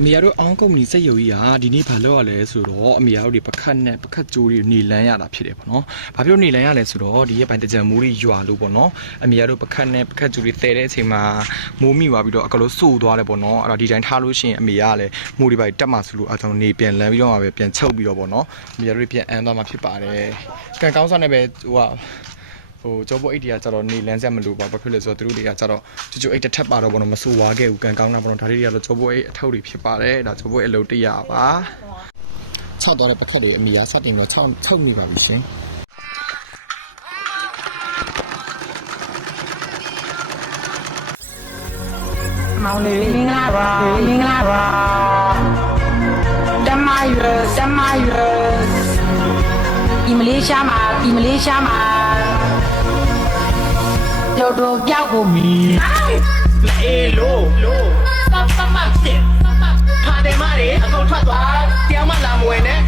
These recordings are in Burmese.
အမေရတို့အောင်းကုမ္ပဏီစက်ရုံကြီးကဒီနေ့ဘာလုပ်ရလဲဆိုတော့အမေရတို့ဒီပခတ်နဲ့ပခတ်ကြိုးတွေနေလန်းရတာဖြစ်တယ်ပေါ့နော်။ဘာဖြစ်လို့နေလန်းရလဲဆိုတော့ဒီရက်ပိုင်းတကြံမိုးတွေရွာလို့ပေါ့နော်။အမေရတို့ပခတ်နဲ့ပခတ်ကြိုးတွေတဲတဲ့အချိန်မှာမိုးမိသွားပြီးတော့အကလို့စို့သွားတယ်ပေါ့နော်။အဲ့တော့ဒီတိုင်းထားလို့ရှိရင်အမေကလည်းမိုးတွေပါတက်မှဆိုလို့အကြောင်းနေပြန်လန်းပြီးတော့မှပဲပြန်ချုပ်ပြီးတော့ပေါ့နော်။အမေရတို့ပြန်အမ်းသွားမှဖြစ်ပါတယ်။ကံကောင်းစားနဲ့ပဲဟိုက ဟိုကျောပိုးအိတ်တွေကကြတော့နေလန်းဆက်မလို့ပါဘာဖြစ်လဲဆိုတော့သူတို့တွေကကြတော့ကြွကြွအိတ်တစ်ထပ်ပါတော့ဘောနော်မဆူဝါခဲ့ဘူးကန်ကောင်းတာဘောနော်ဒါတွေကတော့ကျောပိုးအိတ်အထုပ်တွေဖြစ်ပါတယ်ဒါကျောပိုးအိတ်အလုပ်တရပါ၆တော့တဲ့ပကက်တွေအမိယာစတင်ပြီးတော့6 6နေပါပြီရှင်မောင်လေးမင်္ဂလာပါမင်္ဂလာပါတမရွယ်တမရွယ်ဒီမလေးရှားမှာဒီမလေးရှားမှာ တို့တို့ပြောက်ဖို့မီအေးလို့လို့ပတ်ပတ်ပတ်စစ်ခါတယ်မတွေအကုန်ထွက်သွားတရားမလာမဝင်နဲ့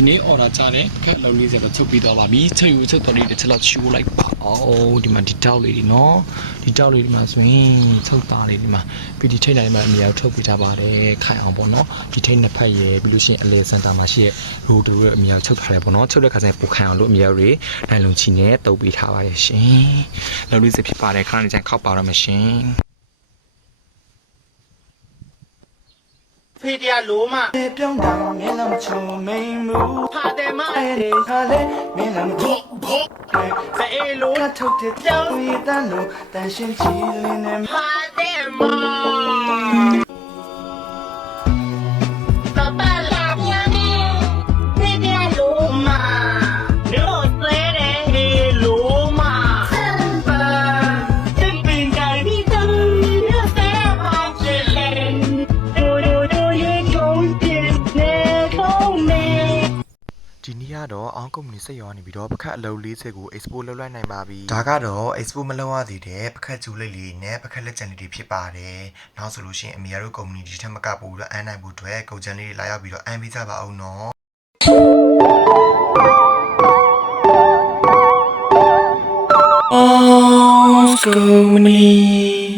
ဒီနေ့ order ကြတဲ့ပကက်အလုပ်လေးဆက်တော့ချုပ်ပြီးတော့ပါပြီချုပ်ယူချုပ်တော်လေးတစ်ချက်လောက်ချိုးလိုက်ပါအောင်ဒီမှာဒီတောက်လေးဒီနော်ဒီတောက်လေးဒီမှာဆိုရင်ချုပ်သားလေးဒီမှာပြီးဒီထိတ်နိုင်မှာအများထုတ်ပြထားပါတယ်ခိုင်အောင်ပေါ့နော်ဒီထိတ်နှစ်ဖက်ရယ်ပြီးလို့ရှိရင်အလေစင်တာမှာရှိရဲ့ရိုဒူရဲ့အများချုပ်ထားတယ်ပေါ့နော်ချုပ်တဲ့ခါကျရင်ပူခိုင်အောင်လို့အများတွေနိုင်လုံချီနဲ့တုပ်ပေးထားပါတယ်ရှင်လုပ်လေးစဖြစ်ပါတယ်ခဏလေးကျန်ခောက်ပါတော့မရှင် ဖေးတရားလိုမှပြောင်းတာမင်းလည်းမချုံမိန်ဘူးခါတယ်မအဲ့ဒီခါလေမင်းလည်းမထုတ်ဖအေးလို့ကထုတ်တဲ့ပြောင်းရတဲ့လို့တန်ရှင်းကြည်လင်းနေခါတယ်မ ဒီနေ့ကတော့အောင်းကုမ္ပဏီစက်ရောနေပြီးတော့ပခက်အလုပ်40ကို export လုပ်လိုက်နိုင်ပါပြီဒါကတော့ export မလုပ်ရသေးတဲ့ပခက်ကျူလေးလေးနဲ့ပခက်လက်ကျန်လေးတွေဖြစ်ပါတယ်နောက်ဆိုလို့ရှိရင်အမေတို့ကုမ္ပဏီဒီထက်မကပို့ပြီးတော့အန်းနိုင်ဖို့အတွက်ကုန်ကျန်လေးတွေလာရောက်ပြီးတော့အန်းပေးကြပါအောင်နော်အော်စကူမနီ